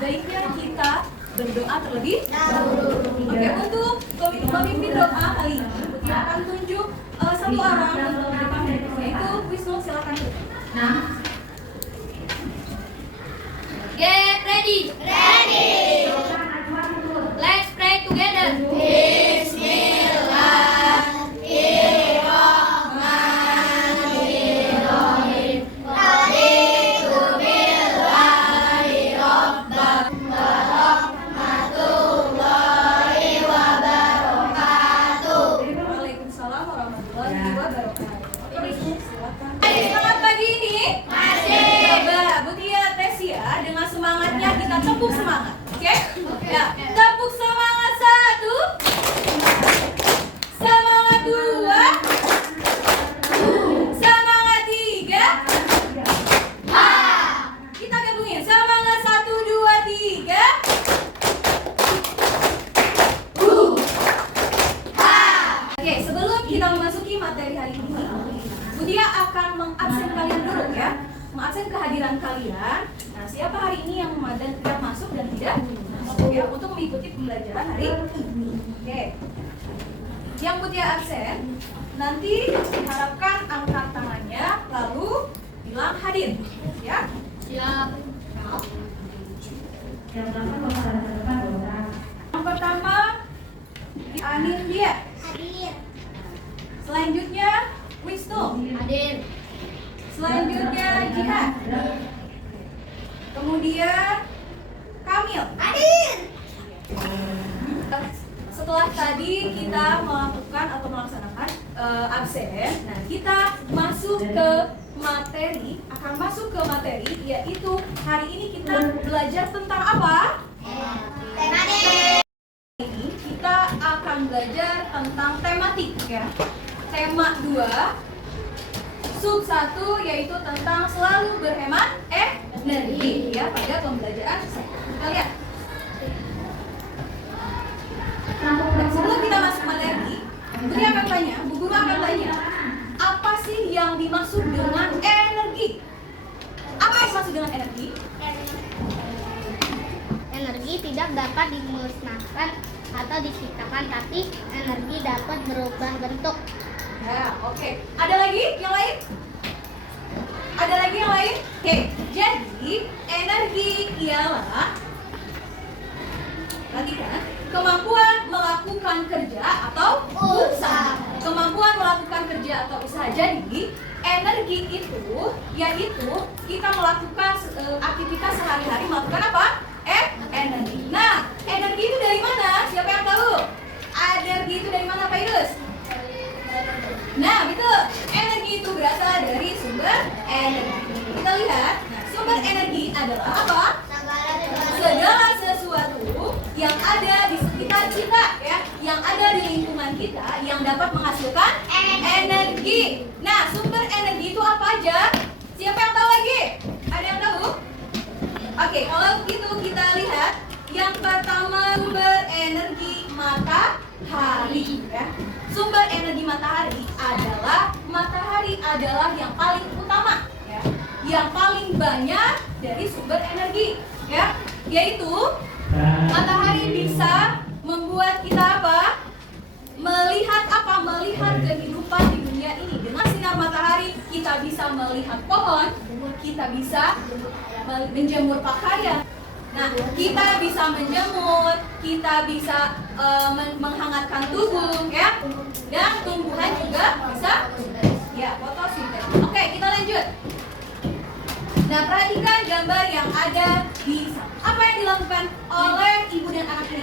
baiknya kita berdoa terlebih dahulu. Oke, untuk pemimpin doa kali ini kita akan tunjuk satu orang untuk memberikan yaitu Wisnu, silakan. Nah, Get ready. Ready. Let's pray together. Bismillahirrahmanirrahim. Raditu billahi rabban wa rahmatullahi wa barakatuh. Waalaikumsalam warahmatullahi wabarakatuh. Oke, Wisnu, silakan. Semangat pagi ini? Masih. Coba Butia tes ya, dengan semangatnya kita tepuk semangat. Oke? Ya, tepuk semangat 1. Semangat 2. Semangat 3. Kita gabungin. Semangat 1, 2, 3. Oke, sebelum kita memasuki materi hari ini, Butia akan mengabsen kalian dulu ya. Mengabsen kehadiran kalian. Nah, siapa hari ini yang tidak masuk dan tidak masuk ya untuk mengikuti pembelajaran hari ini. Oke. Yang Butia absen, nanti diharapkan angkat tangannya lalu bilang hadir. Ya. Siap. Yang pertama Anin dia. Hadir. Selanjutnya Wisnu. Hadir. Selanjutnya Jihad. Kemudian Kamil. Hadir. Setelah tadi kita melakukan atau melaksanakan absen, nah kita masuk ke materi, akan masuk ke materi, yaitu hari ini kita belajar tentang apa? Tematik. Ini kita akan belajar tentang tematik ya. Tema 2, sub 1 yaitu tentang selalu berhemat energi ya pada pembelajaran saya. Kita lihat. Nah, sebelum kita masuk materi, Bu Guru akan tanya, apa sih yang dimaksud dengan energi? Apa yang dimaksud dengan energi? Energi tidak dapat dimusnahkan atau diciptakan, tapi energi dapat berubah bentuk. Ya, oke. Ada lagi yang lain? Ada lagi yang lain? Oke, jadi energi ialah, perhatikan, kemampuan melakukan kerja atau usaha. Kemampuan melakukan kerja atau usaha. Jadi, energi itu yaitu kita melakukan aktivitas sehari-hari melakukan apa? Energi. Nah, energi itu dari mana? Siapa yang tahu? Energi itu dari mana, Pak Idus? Nah, betul. Energi itu berasal dari sumber energi. Kita lihat. Nah, sumber energi adalah apa? Segala sesuatu yang ada di sekitar kita ya, yang ada di lingkungan kita yang dapat menghasilkan energi. Nah, sumber energi itu apa aja? Siapa yang tahu lagi? Ada yang tahu? Oke, kalau begitu kita lihat yang pertama sumber energi matahari ya. Sumber energi matahari adalah yang paling utama ya, yang paling banyak dari sumber energi ya, yaitu matahari bisa membuat kita apa? Melihat kehidupan di dunia ini. Dengan sinar matahari kita bisa melihat pohon, kita bisa menjemur pakaian. Nah, kita bisa menjemur, kita bisa menghangatkan tubuh ya. Dan tumbuhan juga bisa ya, fotosintesis. Oke, kita lanjut. Nah, perhatikan gambar yang ada di sana. Apa yang dilakukan oleh ibu dan anak ini?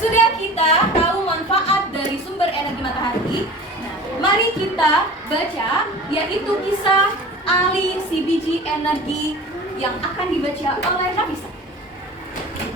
Sudah kita tahu manfaat dari sumber energi matahari. Nah, mari kita baca yaitu kisah ahli si biji energi yang akan dibaca oleh Nafisa.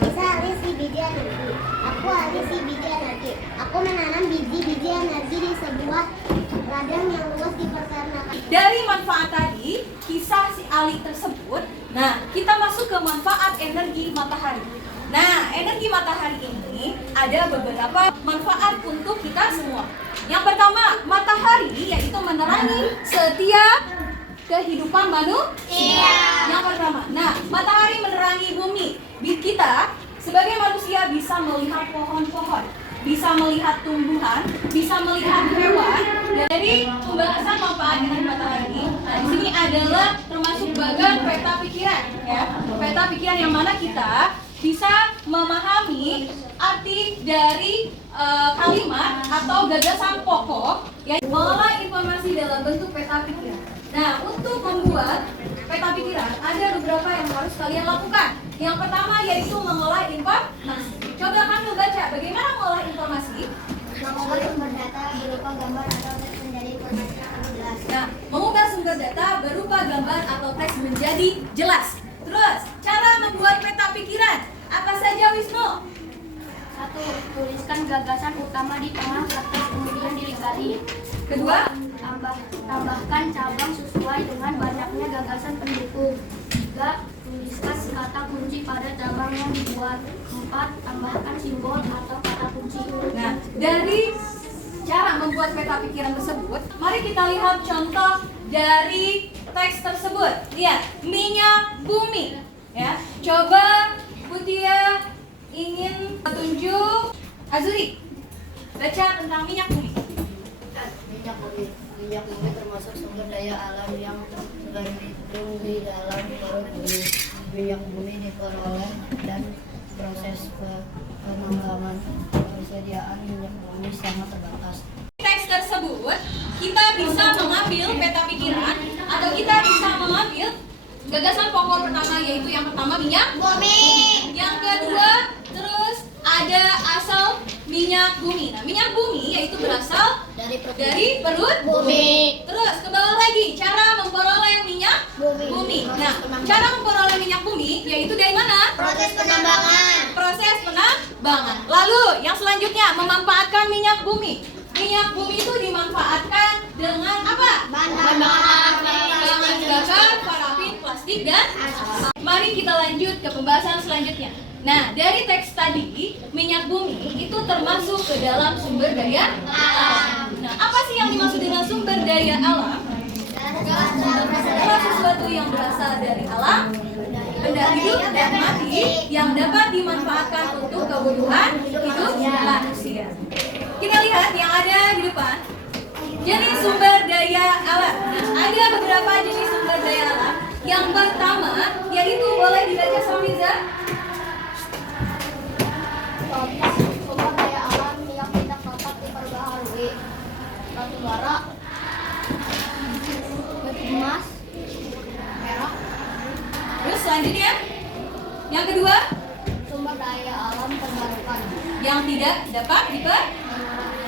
Bisa ahli si biji energi. Aku ahli si biji energi. Aku menanam biji-biji energi di sebuah ladang yang luas di peternakan. Dari manfaat tadi, kisah si ahli tersebut, nah kita masuk ke manfaat energi matahari. Nah, energi matahari ini ada beberapa manfaat untuk kita semua. Yang pertama, matahari yaitu menerangi setiap kehidupan manusia. Yang pertama, nah matahari menerangi bumi. kita sebagai manusia bisa melihat pohon-pohon, bisa melihat tumbuhan, bisa melihat hewan. Jadi pembahasan manfaat energi matahari. Nah, di sini adalah termasuk bagian peta pikiran, ya. Peta pikiran yang mana kita bisa memahami arti dari kalimat atau gagasan pokok yang mengolah informasi dalam bentuk peta pikiran. Nah, untuk membuat peta pikiran ada beberapa yang harus kalian lakukan. Yang pertama yaitu mengolah informasi. Coba kamu baca bagaimana mengolah informasi. Mengolah sumber data berupa gambar atau teks menjadi informasi yang jelas. Nah, mengubah sumber data berupa gambar atau teks menjadi jelas. Terus, cara membuat peta pikiran. Apa saja, Wisnu? 1. Tuliskan gagasan utama di tengah kertas kemudian dilingkari. Kedua, Tambahkan cabang sesuai dengan banyaknya gagasan pendukung. 3. Tuliskan kata kunci pada cabang yang dibuat. 4. Tambahkan simbol atau kata kunci. nah, dari cara membuat peta pikiran tersebut, mari kita lihat contoh dari teks tersebut. Lihat, minyak bumi. Ya, coba Mutia ingin petunjuk. Azuri, baca tentang minyak bumi. Minyak bumi termasuk sumber daya alam yang berlindung di dalam perut bumi. Minyak bumi diperoleh dan proses pengembangan persediaan minyak bumi sangat terbatas. Teks tersebut kita bisa mengambil peta pikiran atau kita bisa mengambil gagasan pokok pertama, yaitu yang pertama minyak Bumi. yang kedua terus ada asal minyak bumi. Nah, minyak bumi yaitu berasal dari perut Bumi. Terus ke bawah lagi, cara memperoleh minyak Bumi. Nah, cara memperoleh minyak bumi yaitu dari mana? Proses penambangan. Proses penambangan. Lalu yang selanjutnya memanfaatkan minyak bumi. Minyak bumi itu dimanfaatkan dengan apa? Bahan Bakar, parafin, plastik, dan mari kita lanjut ke pembahasan selanjutnya. Nah, dari teks tadi, minyak bumi itu termasuk ke dalam sumber daya alam. Nah, apa sih yang dimaksud dengan sumber daya alam? Adalah sesuatu yang berasal dari alam, benda hidup dan mati yang dapat dimanfaatkan untuk kebutuhan hidup manusia. Kita lihat yang ada di depan. Jenis sumber daya alam. Nah, ada beberapa jenis sumber daya alam. Yang pertama yaitu, boleh dibaca Samiza. Sumber daya alam yang tidak dapat diperbaharui. Batu bara, batu emas, perak. Terus selanjutnya, yang kedua Sumber daya alam terbarukan. yang tidak dapat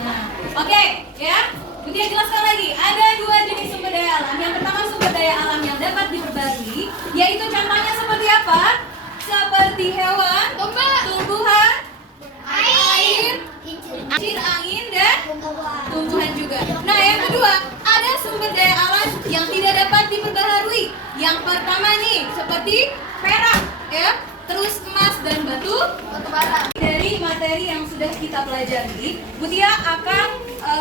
Nah, oke, ya. Kemudian jelaskan lagi, ada dua jenis sumber daya alam. Yang pertama sumber daya alam yang dapat diperbarui, yaitu contohnya seperti apa? Seperti hewan, tumbuhan, air, kincir angin, dan tumbuhan juga. Nah, yang kedua, ada sumber daya alam yang tidak dapat diperbaharui. Yang pertama nih, seperti perak, ya, terus emas dan batu bara. Dari materi yang sudah kita pelajari, Mutia akan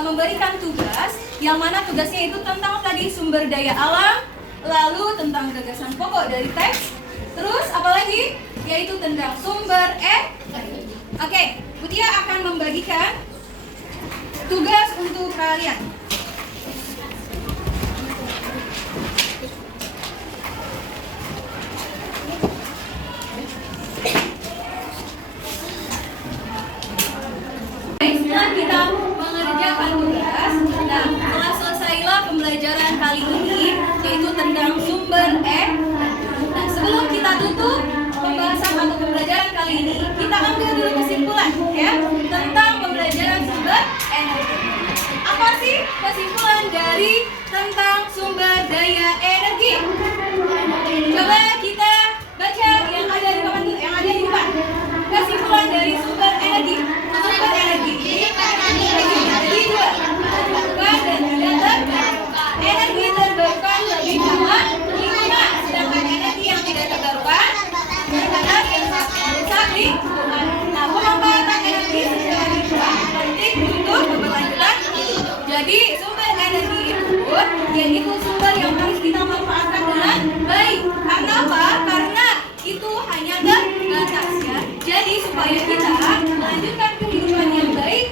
memberikan tugas, yang mana tugasnya itu tentang tadi sumber daya alam, lalu tentang gagasan pokok dari teks, terus apalagi? Yaitu tentang sumber energi. Oke, Mutia akan membagikan tugas untuk kalian. Setelah kita mengerjakan tugas, nah setelah selesailah pembelajaran kali ini, yaitu tentang sumber energi. Nah, sebelum kita tutup pembahasan atau pembelajaran kali ini, kita ambil dulu kesimpulan, ya, tentang pembelajaran sumber energi. Apa sih kesimpulan dari tentang sumber daya energi? Coba kita baca yang ada di depan, Kesimpulan dari sumber energi. Sumber energi ini terbagi dua, terbarukan dan tidak terbarukan. Energi terbarukan lebih ramah lingkungan, sedangkan energi yang tidak terbarukan terkadang yang merusak lingkungan. Nah, pemanfaatan energi secara lingkungan penting untuk keberlanjutan hidup. Jadi sumber energi itu yaitu sumber yang harus kita manfaatkan dengan baik. Karena apa? batas ya. Jadi supaya kita melanjutkan kehidupan yang baik,